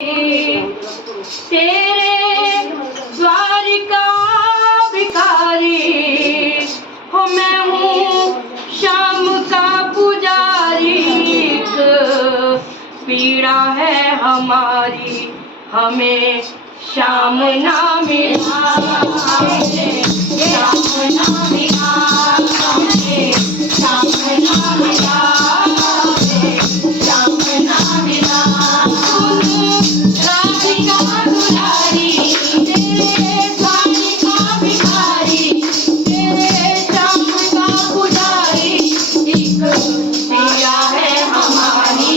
तेरे द्वार का भिखारी हो, मैं हूँ शाम का पुजारी। पीड़ा है हमारी, हमें शाम ना मिला, शाम ना मिला, शाम ना मिला, शाम ना मिला। राधिका दुलारी, तेरे द्वार का भिखारी, तेरे शाम का पुजारी। एक पीड़ा है हमारी,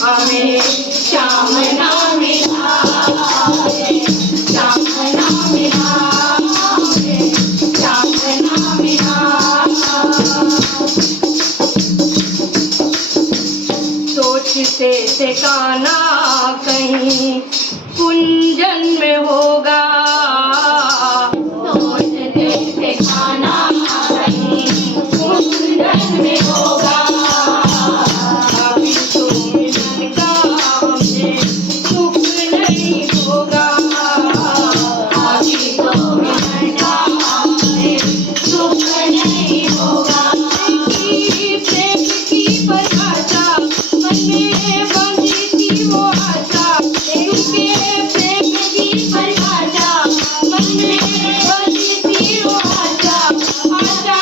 हमें शाम ना मिला, शाम ना मिला, शाम ना मिला। सोचते थे काना कहीं कुंजन में होगा, सोचते थे काना कहीं कुंजन में होगा। अभी तो मिलन का हमें सुख नहीं होगा, अभी तो मिलन का हमें सुख नहीं होगा। प्रेम की परिभाषा मन में बंधी थी वो आशा, क्योंकि प्रेम की परिभाषा मन में बंधी थी वो आशा। आशा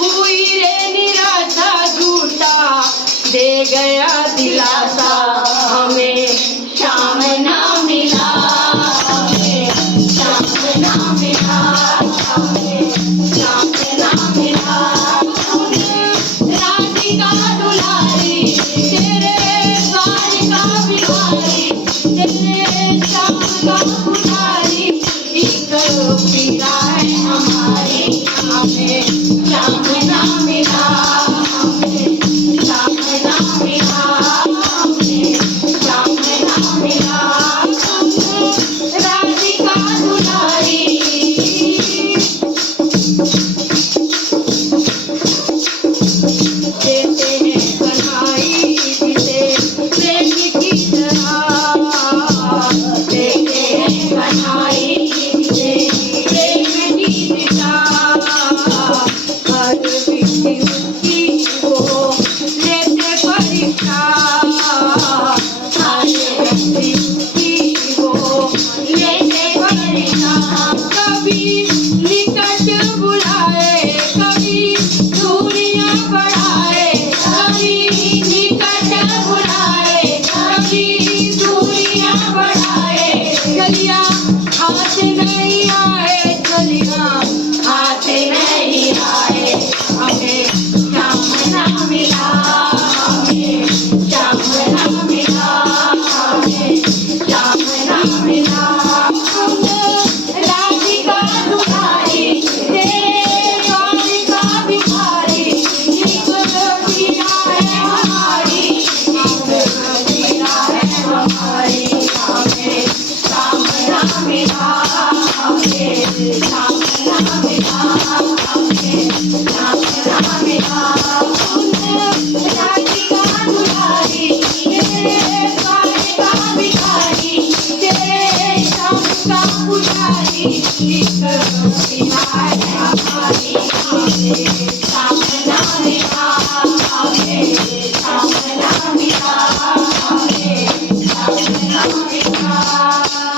हुई रे निराशा, झूठा दे गया दिलासा, हमें शाम ना मिला, हमें शाम ना मिला, हमें शाम ना मिला। राधिका दुलारी, तेरे द्वार का भिखारी, तेरे शाम का पुजारी। एक पीड़ा है हमारी, हमें शाम ना मिला, हमें शाम ना मिला, हमें शाम ना मिला। राधिका दुलारी, देते हैं कन्हई जिसे प्रेम की तरह, देते हैं कन्हई जिसे प्रेम की दिशा। हर विधि उसकी वो लेते परीक्षा, हर विधि उसकी वो लेते परीक्षा। कभी निकट बुलाए, कभी दूरियां बढ़ाए, कभी निकट बुलाए, कभी दूरियां बढ़ाए। चलिया हाथ नहीं आए, चलिया हाथ नहीं आए, हमें शाम ना मिला, हमें शाम ना मिला, हमें शाम ना मिला। राधिका दुलारी, तेरे द्वार का भिखारी, एक पीड़ा है हमारी, एक पीड़ा है हमारी, हमें शाम ना मिला, हमें शाम ना मिला, हमें शाम ना मिला। राधिका दुलारी, तेरे द्वार का भिखारी, तेरे शाम का पुजारी। एक पीड़ा है हमारी, हमें शाम ना मिला, हमें शाम ना मिला, हमें शाम ना मिला।